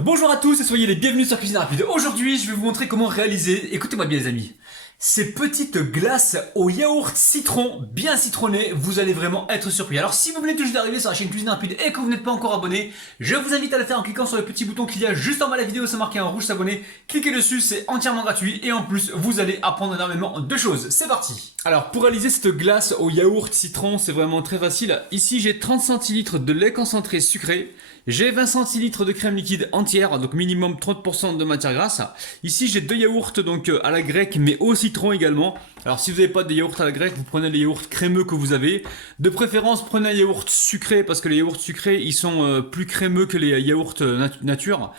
Bonjour à tous et soyez les bienvenus sur Cuisine Rapide. Aujourd'hui, je vais vous montrer comment réaliser, écoutez-moi bien les amis, ces petites glaces au yaourt citron bien citronné. Vous allez vraiment être surpris. Alors si vous venez tout juste d'arriver sur la chaîne Cuisine Rapide et que vous n'êtes pas encore abonné, je vous invite à le faire en cliquant sur le petit bouton qu'il y a juste en bas de la vidéo, c'est marqué en rouge s'abonner. Cliquez dessus, c'est entièrement gratuit et en plus vous allez apprendre énormément de choses. C'est parti. Alors pour réaliser cette glace au yaourt citron, c'est vraiment très facile. Ici j'ai 30 centilitres de lait concentré sucré. J'ai 20 centilitres de crème liquide entière, donc minimum 30% de matière grasse. Ici j'ai 2 yaourts donc à la grecque mais au citron également. Alors si vous n'avez pas de yaourt à la grecque, vous prenez les yaourts crémeux que vous avez. De préférence prenez un yaourt sucré parce que les yaourts sucrés ils sont plus crémeux que les yaourts nature.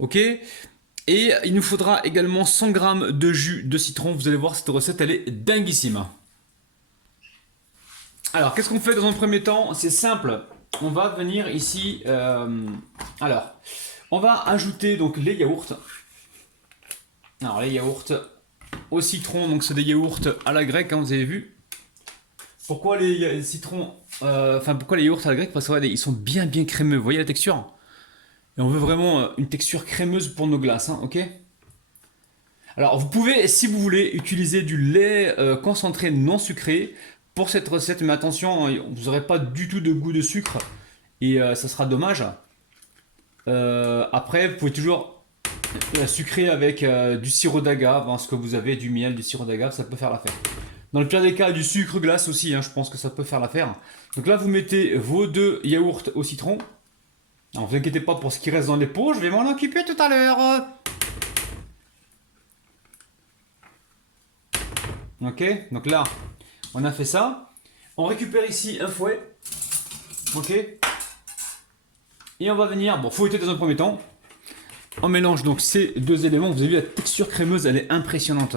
Ok. Et il nous faudra également 100 g de jus de citron. Vous allez voir cette recette elle est dinguissime. Alors qu'est-ce qu'on fait dans un premier temps? C'est simple. On va venir ici, alors, on va ajouter donc les yaourts. Alors les yaourts au citron, donc c'est des yaourts à la grecque, hein, vous avez vu. Pourquoi les citrons, pourquoi les yaourts à la grecque? Parce qu'ils sont bien crémeux, vous voyez la texture? Et on veut vraiment une texture crémeuse pour nos glaces, hein, ok? Alors vous pouvez, si vous voulez, utiliser du lait concentré non sucré pour cette recette, mais attention, vous n'aurez pas du tout de goût de sucre et ça sera dommage. Après, vous pouvez toujours la sucrer avec du sirop d'agave, hein, ce que vous avez, du miel, du sirop d'agave, ça peut faire l'affaire. Dans le pire des cas, du sucre glace aussi, hein, je pense que ça peut faire l'affaire. Donc là, vous mettez vos 2 yaourts au citron. Ne vous inquiétez pas pour ce qui reste dans les pots, je vais m'en occuper tout à l'heure. Ok, donc là, on a fait ça. On récupère ici un fouet. Ok. Et on va venir, fouetter dans un premier temps. On mélange donc ces 2 éléments. Vous avez vu la texture crémeuse, elle est impressionnante.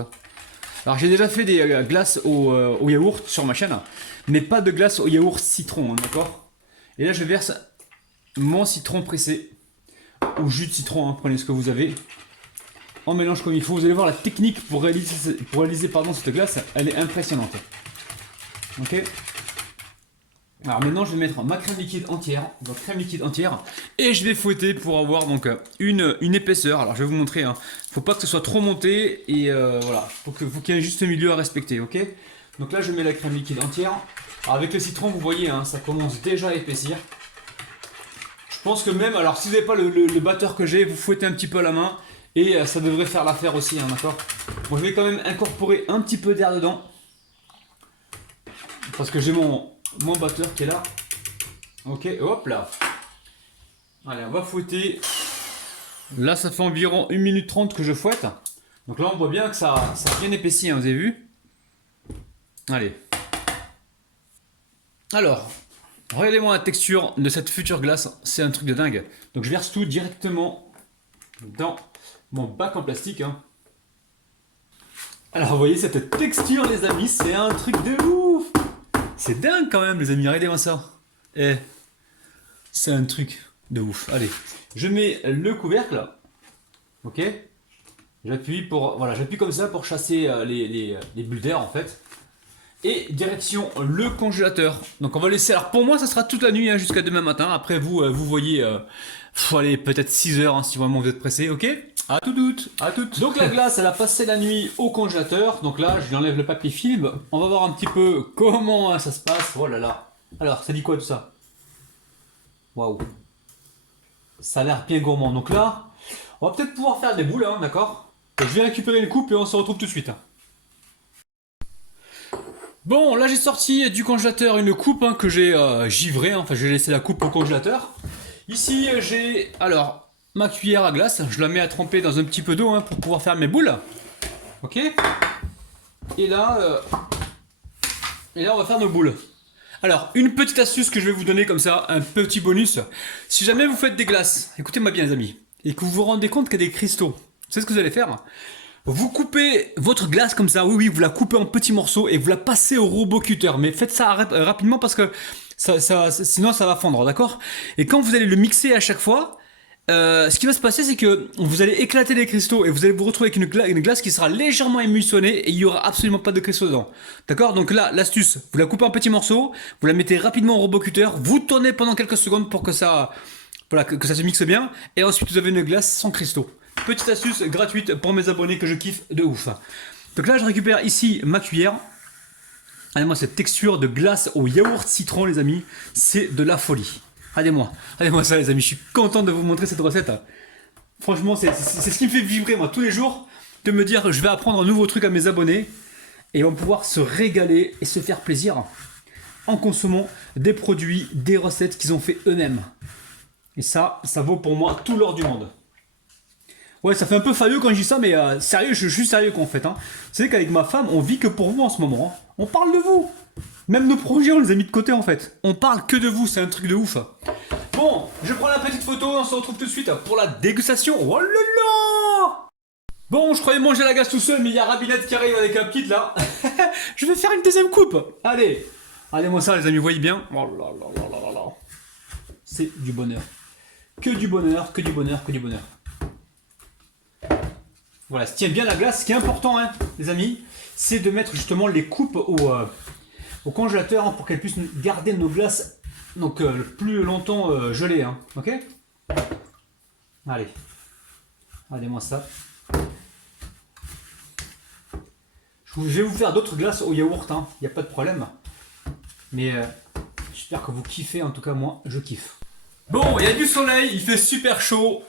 Alors j'ai déjà fait des glaces au yaourt sur ma chaîne, mais pas de glace au yaourt citron, hein, d'accord? Et là je verse mon citron pressé, ou jus de citron, hein, prenez ce que vous avez. On mélange comme il faut. Vous allez voir la technique pour réaliser cette glace, elle est impressionnante. Ok. Alors maintenant je vais mettre ma crème liquide entière, et je vais fouetter pour avoir donc une épaisseur. Alors je vais vous montrer, hein. Faut pas que ce soit trop monté et voilà, faut qu'il y ait un juste milieu à respecter, ok? Donc là je mets la crème liquide entière. Alors, avec le citron vous voyez, hein, ça commence déjà à épaissir. Je pense que même, alors si vous n'avez pas le batteur que j'ai, vous fouettez un petit peu à la main et ça devrait faire l'affaire aussi, hein, d'accord? Bon, je vais quand même incorporer un petit peu d'air dedans parce que j'ai mon batteur qui est là. Ok, hop là. Allez, on va fouetter. Là, ça fait environ 1 minute 30 que je fouette. Donc là, on voit bien que ça a bien épaissi, hein, vous avez vu? Allez. Alors, regardez-moi la texture de cette future glace. C'est un truc de dingue. Donc je verse tout directement dans mon bac en plastique, hein. Alors, vous voyez cette texture, les amis, c'est un truc de ouf. C'est dingue quand même les amis, regardez-moi ça. Eh, c'est un truc de ouf. Allez, je mets le couvercle. Ok. J'appuie comme ça pour chasser les bulles d'air en fait. Et direction le congélateur. Donc on va laisser, alors pour moi ça sera toute la nuit, hein, jusqu'à demain matin. Après vous, vous voyez, allez peut-être 6 heures, hein, si vraiment vous êtes pressé, ok? À toutes. Donc la glace elle a passé la nuit au congélateur. Donc là je lui enlève le papier film. On va voir un petit peu comment ça se passe. Oh là là. Alors ça dit quoi tout ça? Waouh. Ça a l'air bien gourmand. Donc là on va peut-être pouvoir faire des boules, hein, d'accord? Je vais récupérer une coupe et on se retrouve tout de suite. Bon, là j'ai sorti du congélateur une coupe, hein, que j'ai givrée, hein. Enfin j'ai laissé la coupe au congélateur. Ici j'ai alors ma cuillère à glace, je la mets à tremper dans un petit peu d'eau, hein, pour pouvoir faire mes boules. Ok. Et là on va faire nos boules. Alors une petite astuce que je vais vous donner comme ça, un petit bonus. Si jamais vous faites des glaces, écoutez-moi bien les amis, et que vous vous rendez compte qu'il y a des cristaux, vous savez ce que vous allez faire? Vous coupez votre glace comme ça, oui, vous la coupez en petits morceaux et vous la passez au robot cutter. Mais faites ça rapidement parce que sinon ça va fondre, d'accord? Et quand vous allez le mixer à chaque fois, ce qui va se passer, c'est que vous allez éclater les cristaux et vous allez vous retrouver avec une glace qui sera légèrement émulsionnée et il n'y aura absolument pas de cristaux dedans. D'accord? Donc là, l'astuce, vous la coupez en petits morceaux, vous la mettez rapidement au robot cutter, vous tournez pendant quelques secondes pour que ça Voilà, que ça se mixe bien. Et ensuite, vous avez une glace sans cristaux. Petite astuce gratuite pour mes abonnés que je kiffe de ouf. Donc là, je récupère ici ma cuillère. Regardez-moi cette texture de glace au yaourt citron, les amis. C'est de la folie. Regardez-moi ça, les amis. Je suis content de vous montrer cette recette. Franchement, c'est ce qui me fait vibrer, moi, tous les jours. De me dire, je vais apprendre un nouveau truc à mes abonnés. Et ils vont pouvoir se régaler et se faire plaisir en consommant des produits, des recettes qu'ils ont fait eux-mêmes. Et ça vaut pour moi tout l'or du monde. Ouais, ça fait un peu falleux quand je dis ça, mais sérieux, je suis sérieux en fait. Hein. C'est qu'avec ma femme, on vit que pour vous en ce moment. Hein. On parle de vous. Même nos projets, on les a mis de côté en fait. On parle que de vous, c'est un truc de ouf. Bon, je prends la petite photo, on se retrouve tout de suite pour la dégustation. Oh là là! Bon, je croyais manger la glace tout seul, mais il y a Rabinette qui arrive avec un kit là. Je vais faire une deuxième coupe. Allez, regardez-moi ça les amis, vous voyez bien. Oh là là là là là. C'est du bonheur. Que du bonheur, que du bonheur, que du bonheur. Voilà, se tient bien la glace. Ce qui est important, hein, les amis, c'est de mettre justement les coupes au congélateur hein, pour qu'elles puissent garder nos glaces donc, le plus longtemps gelées. Hein, ok? Allez, regardez-moi ça. Je vais vous faire d'autres glaces au yaourt, il n'y a pas de problème. Mais j'espère que vous kiffez, en tout cas moi, je kiffe. Bon, il y a du soleil, il fait super chaud.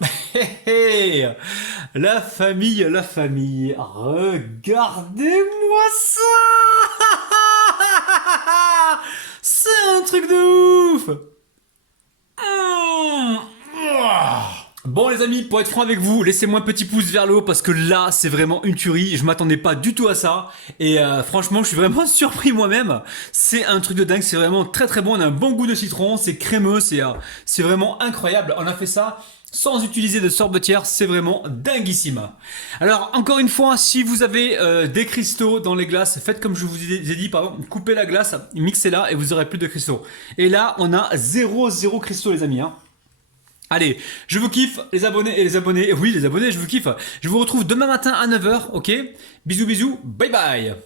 La famille, regardez-moi ça. C'est un truc de ouf. Bon les amis, pour être franc avec vous, laissez-moi un petit pouce vers le haut parce que là c'est vraiment une tuerie, je m'attendais pas du tout à ça et franchement je suis vraiment surpris moi-même, c'est un truc de dingue, c'est vraiment très très bon, on a un bon goût de citron, c'est crémeux, c'est vraiment incroyable, on a fait ça sans utiliser de sorbetière, c'est vraiment dinguissime. Alors encore une fois, si vous avez des cristaux dans les glaces, faites comme je vous ai dit, pardon, coupez la glace, mixez-la et vous aurez plus de cristaux. Et là on a 0 cristaux les amis hein. Allez, je vous kiffe, les abonnés, oui les abonnés, je vous kiffe. Je vous retrouve demain matin à 9 h, ok? Bisous bisous, bye bye.